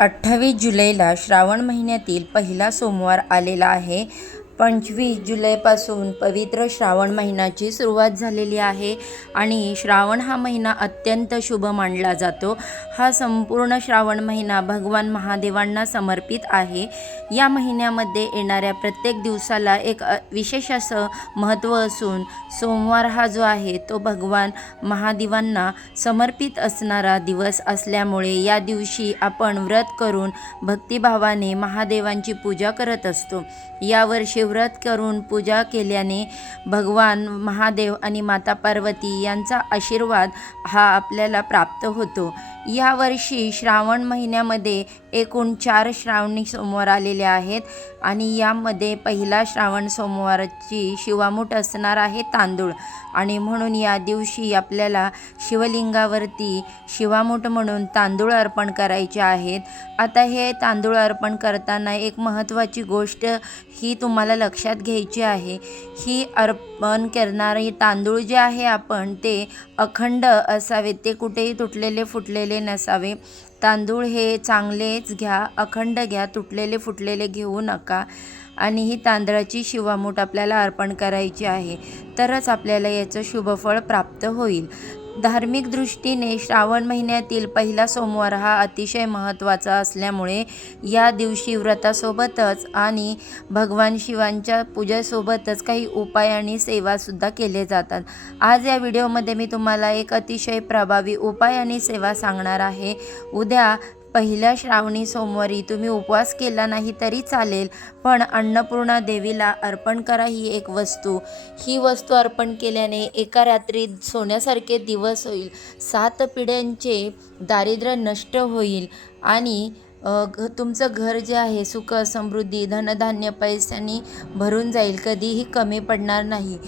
अठ्ठावीस जुलैला श्रावण महिन्यातील पहिला सोमवार आलेला आहे. पंचवीस जुलैपासून पवित्र श्रावण महिन्याची सुरुवात झालेली आहे आणि श्रावण हा महिना अत्यंत शुभ मानला जातो. हा संपूर्ण श्रावण महिना भगवान महादेवांना समर्पित आहे. या महिन्यामध्ये येणाऱ्या प्रत्येक दिवसाला एक अ- विशेष असं महत्त्व असून सोमवार हा जो आहे तो भगवान महादेवांना समर्पित असणारा दिवस असल्यामुळे या दिवशी आपण व्रत करून भक्तिभावाने महादेवांची पूजा करत असतो. यावर्षी व्रत करून पूजा केल्याने भगवान महादेव आणि माता पार्वती यांचा आशीर्वाद हा आपल्याला प्राप्त होतो. यावर्षी श्रावण महिन्यामध्ये एकूण चार श्रावणी सोमवार आलेले आहेत आणि यामध्ये पहिला श्रावण सोमवारची शिवामूठ असणार आहे तांदूळ. आणि म्हणून या दिवशी आपल्याला शिवलिंगावरती शिवामूठ म्हणून तांदूळ अर्पण करायचे आहेत. आता हे तांदूळ अर्पण करताना एक महत्त्वाची गोष्ट ही तुम्हाला लक्षात घ्यायची आहे. ही अर्पण करणारे तांदूळ जे आहे आपण ते अखंड असावे ते कुठेही तुटलेले फुटलेले नसावे. तांदूळ हे चांगलेच घ्या अखंड घ्या तुटलेले फुटलेले घेऊ नका. आणि ही तांदळाची शिवामूठ आपल्याला अर्पण करायची आहे. तरच आपल्याला याचं शुभफळ प्राप्त होईल. धार्मिक दृष्टीने श्रावण महिन्यातील पहिला सोमवार हा अतिशय महत्त्वाचा असल्यामुळे या दिवशी व्रतासोबतच आणि भगवान शिवांच्या पूजेसोबतच काही उपाय आणि सेवासुद्धा केले जातात. आज या व्हिडिओमध्ये मी तुम्हाला एक अतिशय प्रभावी उपाय आणि सेवा सांगणार आहे. उद्या पहिल्या श्रावणी सोमवारी तुम्ही उपवास केला नाही तरी चालेल पण अन्नपूर्णा देवीला अर्पण करा ही एक वस्तू. ही वस्तू अर्पण केल्याने एका रात्रीत सोन्यासारखे दिवस होईल. सात पिढ्यांचे दारिद्र्य नष्ट होईल आणि घ तुमचं घर जे आहे सुख समृद्धी धनधान्य पैशांनी भरून जाईल कधीही कमी पडणार नाही.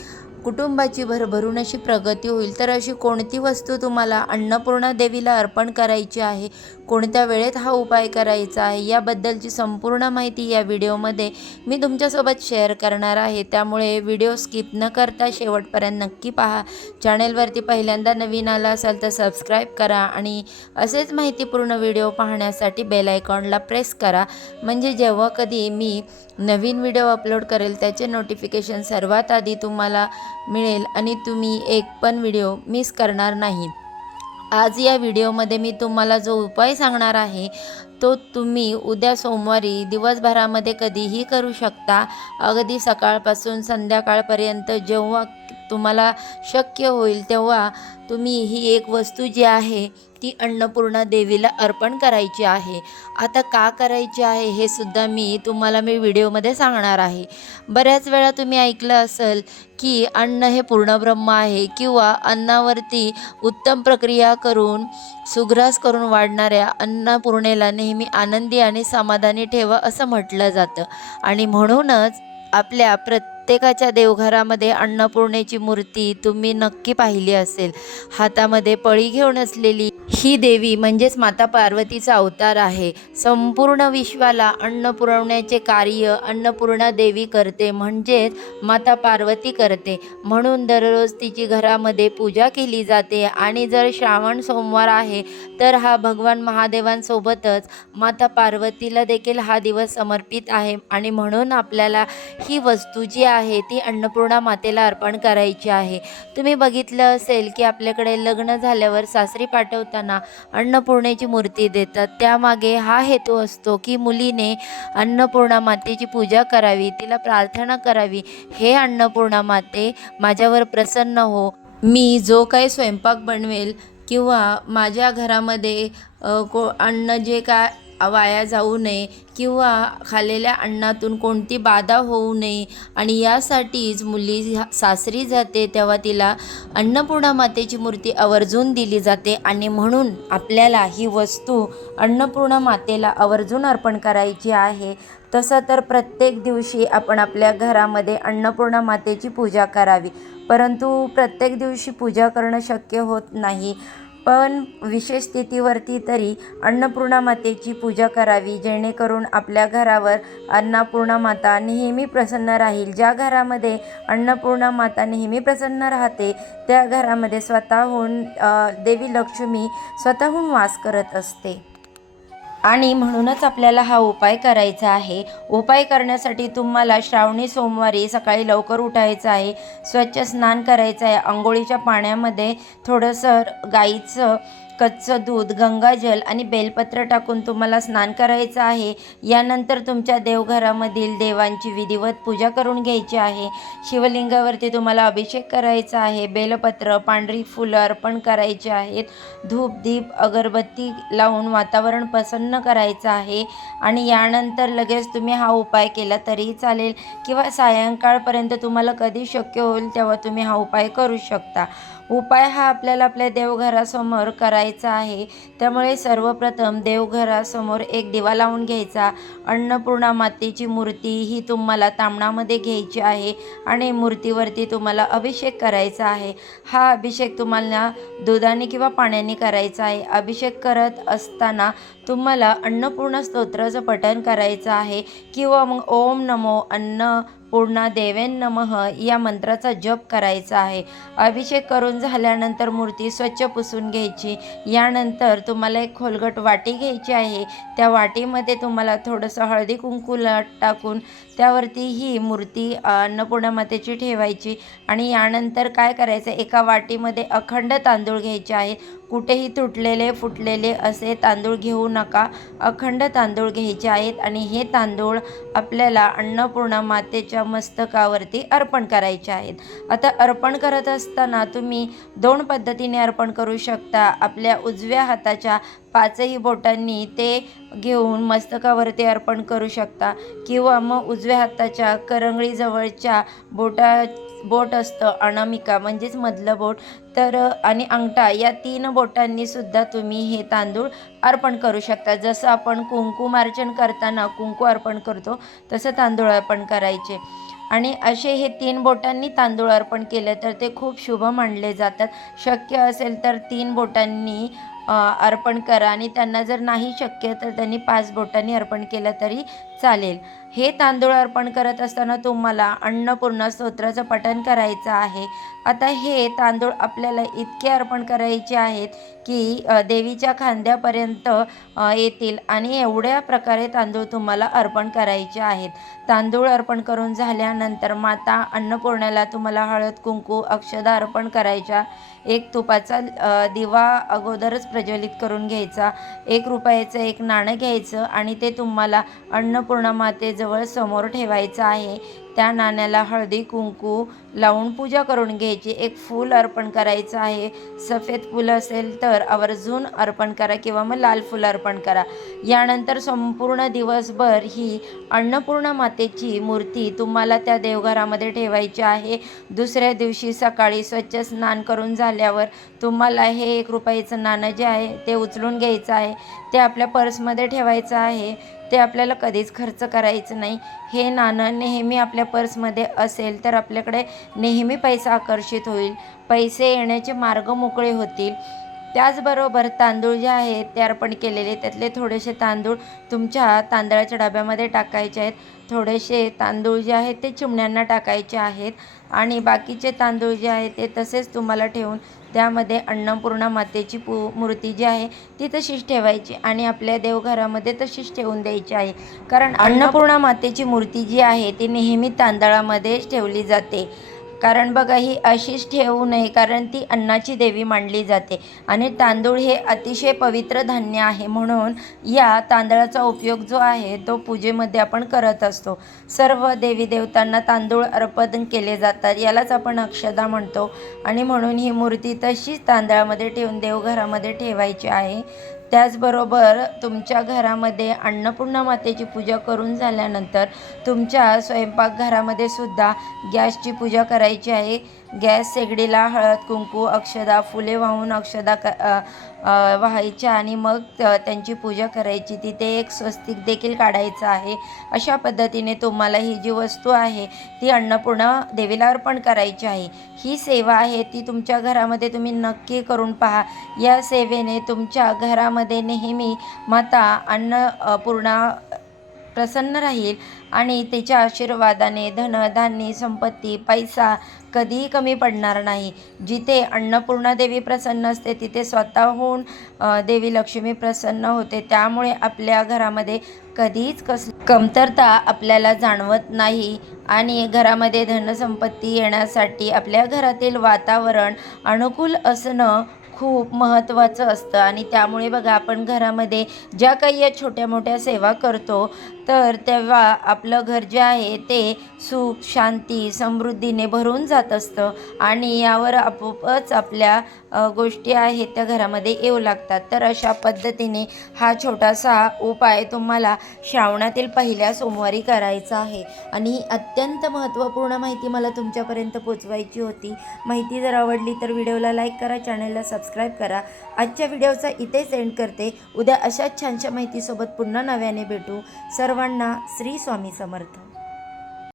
कुटुंबाची भरभरून अशी प्रगती होईल. तर अशी कोणती वस्तू तुम्हाला अन्नपूर्णा देवीला अर्पण करायची आहे? कोणत्या वेळेत हा उपाय करायचा आहे याबद्दलची संपूर्ण माहिती या व्हिडिओमध्ये मी तुमच्यासोबत शेअर करणार आहे. त्यामुळे व्हिडिओ स्किप न करता शेवटपर्यंत नक्की पहा. चॅनेलवरती पहिल्यांदा नवीन आला असाल तर सबस्क्राईब करा आणि असेच माहितीपूर्ण व्हिडिओ पाहण्यासाठी बेल आयकॉनला प्रेस करा. म्हणजे जेव्हा कधी मी नवीन व्हिडिओ अपलोड करेल त्याचे नोटिफिकेशन सर्वात आधी तुम्हाला मिळेल आणि तुम्ही एक पण व्हिडिओ मिस करणार नाही. आज या व्हिडिओमध्ये मी तुम्हाला जो उपाय सांगणार आहे तो तुम्ही उद्या सोमवारी दिवसभरामध्ये कधीही करू शकता. अगदी सकाळपासून संध्याकाळपर्यंत जेव्हा तुम्हाला शक्य होईल तेव्हा तुम्ही ही एक वस्तू जी आहे ती अन्नपूर्णा देवीला अर्पण करायची आहे. आता का करायची आहे हे सुद्धा मी तुम्हाला मी व्हिडिओमध्ये सांगणार आहे. बऱ्याच वेळा तुम्ही ऐकलं असेल की अन्न हे पूर्णब्रह्म आहे किंवा अन्नावरती उत्तम प्रक्रिया करून सुग्रास करून वाढणाऱ्या अन्नपूर्णेला नेहमी आनंदी आणि समाधानी ठेवा असं म्हटलं जातं. आणि म्हणूनच आपल्या प्रत्येकाच्या देवघरामध्ये अन्नपूर्णेची मूर्ती तुम्ही नक्की पाहिली असेल. हातामध्ये पळी घेऊन असलेली ही देवी म्हणजेच माता पार्वतीचा अवतार आहे. संपूर्ण विश्वाला अन्न पुरवण्याचे कार्य अन्नपूर्णा देवी करते म्हणजेच माता पार्वती करते. म्हणून दररोज तिची घरामध्ये पूजा केली जाते आणि जर श्रावण सोमवार आहे तर हा भगवान महादेवांसोबतच माता पार्वतीला देखील हा दिवस समर्पित आहे आणि म्हणून आपल्याला ही वस्तू जी आहे आहे ती अन्नपूर्णा मातेला अर्पण करायची आहे. तुम्ही बघितलं असेल की आपल्याकडे लग्न झाल्यावर सासरी पाठवताना अन्नपूर्णेची मूर्ती देतात. त्यामागे हा हेतू असतो की मुलीने अन्नपूर्णा मातेची पूजा करावी तिला प्रार्थना करावी. हे अन्नपूर्णा माते माझ्यावर प्रसन्न हो. मी जो काही स्वयंपाक बनवेल किंवा माझ्या घरामध्ये को अन्न जे काय वाया जाऊ नये किंवा खाल्लेल्या अन्नातून कोणती बाधा होऊ नये. आणि यासाठीच मुली सासरी जाते तेव्हा तिला अन्नपूर्णा मातेची मूर्ती आवर्जून दिली जाते. आणि म्हणून आपल्याला ही वस्तू अन्नपूर्णा मातेला आवर्जून अर्पण करायची आहे. तसं तर प्रत्येक दिवशी आपण आपल्या घरामध्ये अन्नपूर्णा मातेची पूजा करावी. परंतु प्रत्येक दिवशी पूजा करणं शक्य होत नाही. पण विशेष स्थितीवरती तरी अन्नपूर्णा मातेची पूजा करावी जेणेकरून आपल्या घरावर अन्नपूर्णा माता नेहमी प्रसन्न राहील. ज्या घरामध्ये अन्नपूर्णा माता नेहमी प्रसन्न राहते त्या घरामध्ये स्वतःहून देवी लक्ष्मी स्वतःहून वास करत असते. आणि म्हणूनच आपल्याला हा उपाय करायचा आहे. उपाय करण्यासाठी तुम्हाला श्रावणी सोमवारी सकाळी लवकर उठायचं आहे. स्वच्छ स्नान करायचं आहे. आंघोळीच्या पाण्यामध्ये थोडंसं गाईचं कच्चं दूध गंगाजल आणि बेलपत्र टाकून तुम्हाला स्नान करायचं आहे. यानंतर तुमच्या देवघरामधील देवांची विधिवत पूजा करून घ्यायची आहे. शिवलिंगावरती तुम्हाला अभिषेक करायचा आहे. बेलपत्र पांढरी फुलं अर्पण करायची आहेत. धूप दीप अगरबत्ती लावून वातावरण प्रसन्न करायचं आहे. आणि यानंतर लगेच तुम्ही हा उपाय केला तरीही चालेल. किंवा सायंकाळपर्यंत तुम्हाला कधी शक्य होईल तेव्हा तुम्ही हा उपाय करू शकता. उपाय हा आपल्याला आपल्या देवघरासमोर करायचा आहे. त्यामुळे सर्वप्रथम देवघरासमोर एक दिवा लावून घ्यायचा. अन्नपूर्णा मातेची मूर्ती ही तुम्हाला तामणामध्ये घ्यायची आहे आणि मूर्तीवरती तुम्हाला अभिषेक करायचा आहे. हा अभिषेक तुम्हाला दुधाने किंवा पाण्याने करायचा आहे. अभिषेक करत असताना तुम्हाला अन्नपूर्ण स्तोत्राचं पठण करायचं आहे. किंवा मग ओम नमो अन्न पूर्णा देवेन नमः या मंत्राचा जप करायचा आहे. अभिषेक करून झाल्यानंतर मूर्ती स्वच्छ पुसून घ्यायची. यानंतर तुम्हाला एक खोलगट वाटी घ्यायची आहे. त्या वाटीमध्ये तुम्हाला थोडंसं हळदी कुंकू टाकून त्यावरती ही मूर्ती अन्नपूर्णमातेची अन्नपूर्णा मातेची ठेवायची. आणि यानंतर काय करायचं? एका वाटीमध्ये अखंड तांदूळ घ्यायचे आहेत कुठेही तुटलेले फुटलेले असे तांदूळ घेऊ नका. अखंड तांदूळ घ्यायचे आहेत आणि हे तांदूळ आपल्याला अन्नपूर्णा मातेच्या मस्तकावरती अर्पण करायचे आहेत. आता अर्पण करत असताना तुम्ही दोन पद्धतीने अर्पण करू शकता. आपल्या उजव्या हाताच्या पाचही बोटांनी ते घेऊन मस्तकावरती अर्पण करू शकता. किंवा मग उजव्या हाताच्या करंगळीजवळच्या बोटा बोट असतं अनामिका म्हणजेच मधलं बोट. तर आणि अंगठा या तीन बोटांनी सुद्धा तुम्ही हे तांदूळ अर्पण करू शकता. जसं आपण कुंकुमार्चन करताना कुंकू अर्पण करतो तसं तांदूळ अर्पण करायचे. आणि असे हे तीन बोटांनी तांदूळ अर्पण केले तर ते खूप शुभ मानले जातात. शक्य असेल तर तीन बोटांनी अर्पण करा आणि त्यांना जर नाही शक्य तर त्यांनी पाच बोटांनी अर्पण केलं तरी चालेल. हे तांदूळ अर्पण करत असताना तुम्हाला अन्नपूर्णा स्तोत्राचं पठण करायचं आहे. आता हे तांदूळ आपल्याला इतके अर्पण करायचे आहेत की देवीच्या खांद्यापर्यंत येतील आणि एवढ्या प्रकारे तांदूळ तुम्हाला अर्पण करायचे आहेत. तांदूळ अर्पण करून झाल्यानंतर माता अन्नपूर्णाला तुम्हाला हळद कुंकू अक्षदा अर्पण करायच्या एक तुपाचा दिवा अगोदरच प्रज्वलित करून घ्यायचा. एक रुपयाचं एक नाणं घ्यायचं आणि ते तुम्हाला अन्नपूर्णा मातेजवळ समोर ठेवायचं आहे. त्या नाण्याला हळदी कुंकू लावून पूजा करून घ्यायची. एक फूल अर्पण करायचं आहे. सफेद फुलं असेल तर आवर्जून अर्पण करा किंवा मग लाल फुलं अर्पण करा. यानंतर संपूर्ण दिवसभर ही अन्नपूर्णा मातेची मूर्ती तुम्हाला त्या देवघरामध्ये ठेवायची आहे. दुसऱ्या दिवशी सकाळी स्वच्छ स्नान करून झाल्यावर तुम्हाला हे एक रुपयाचं नाणं जे आहे ते उचलून घ्यायचं आहे. ते आपल्या पर्समध्ये ठेवायचं आहे. ते आपल्याला कधीच खर्च करायचं नाही. हे नाणं नेहमी आपल्या पर्समध्ये असेल तर आपल्याकडे नेहमी पैसा आकर्षित होईल. पैसे येण्याचे मार्ग मोकळे होतील. त्याचबरोबर तांदूळ जे आहेत ते अर्पण केलेले त्यातले थोडेसे तांदूळ तुमच्या तांदळाच्या डब्यामध्ये टाकायचे आहेत. थोडेसे तांदूळ जे आहेत ते चिमण्यांना टाकायचे आहेत आणि बाकीचे तांदूळ जे आहेत ते तसेच तुम्हाला ठेवून त्यामध्ये अन्नपूर्णा मातेची पू मूर्ती जी आहे ती तशीच ठेवायची आणि आपल्या देवघरामध्ये तशीच ठेवून द्यायची आहे. कारण अन्नपूर्णा मातेची मूर्ती जी आहे ती नेहमी तांदळामध्येच ठेवली जाते. कारण बघा ही अशीच ठेवू नये कारण ती अन्नाची देवी मानली जाते. आणि तांदूळ हे अतिशय पवित्र धान्य आहे. म्हणून या तांदळाचा उपयोग जो आहे तो पूजेमध्ये आपण करत असतो. सर्व देवी देवतांना तांदूळ अर्पण केले जातात यालाच आपण अक्षदा म्हणतो. आणि म्हणून ही मूर्ती तशीच तांदळामध्ये ठेवून देवघरामध्ये ठेवायची आहे. त्याचबरोबर तुमच्या घरामध्ये अन्नपूर्णा मातेची पूजा करून झाल्यानंतर तुमच्या स्वयंपाकघरामध्ये सुद्धा गॅसची पूजा करायची आहे. गॅस शेगडीला हळद कुंकू अक्षदा फुले वाहून अक्षदा क व्हायच्या आणि मग त्यांची पूजा करायची. तिथे एक स्वस्तिक देखील काढायचं आहे. अशा पद्धतीने तुम्हाला ही जी वस्तू आहे ती अन्नपूर्णा देवीला अर्पण करायची आहे. ही सेवा आहे ती तुमच्या घरामध्ये तुम्ही नक्की करून पहा. या सेवेने तुमच्या घरामध्ये नेहमी माता अन्नपूर्णा प्रसन्न राहील आणि तिच्या आशीर्वादाने धन धान्य संपत्ती पैसा कधीही कमी पडणार नाही. जिथे अन्नपूर्णा देवी प्रसन्न असते तिथे स्वतःहून देवी लक्ष्मी प्रसन्न होते. त्यामुळे आपल्या घरामध्ये कधीच कस कमतरता आपल्याला जाणवत नाही आणि घरामध्ये धनसंपत्ती येण्यासाठी आपल्या घरातील वातावरण अनुकूल असणं खूप महत्त्वाचं असतं. आणि त्यामुळे बघा आपण घरामध्ये ज्या काही या छोट्या मोठ्या सेवा करतो तर तेव्हा आपलं घर जे आहे ते सुख शांती समृद्धीने भरून जात असतं. आणि यावर आपोआपच आपल्या गोष्टी आहेत त्या घरामध्ये येऊ लागतात. तर अशा पद्धतीने हा छोटासा उपाय तुम्हाला श्रावणातील पहिल्या सोमवारी करायचा आहे. आणि ही अत्यंत महत्त्वपूर्ण माहिती मला तुमच्यापर्यंत पोचवायची होती. माहिती जर आवडली तर व्हिडिओला लाईक करा चॅनलला सबस्क्राईब करा. आजच्या व्हिडिओचा इथेच एंड करते. उद्या अशाच छानशा माहितीसोबत पुन्हा नव्याने भेटू. सर्वांना श्री स्वामी समर्थ.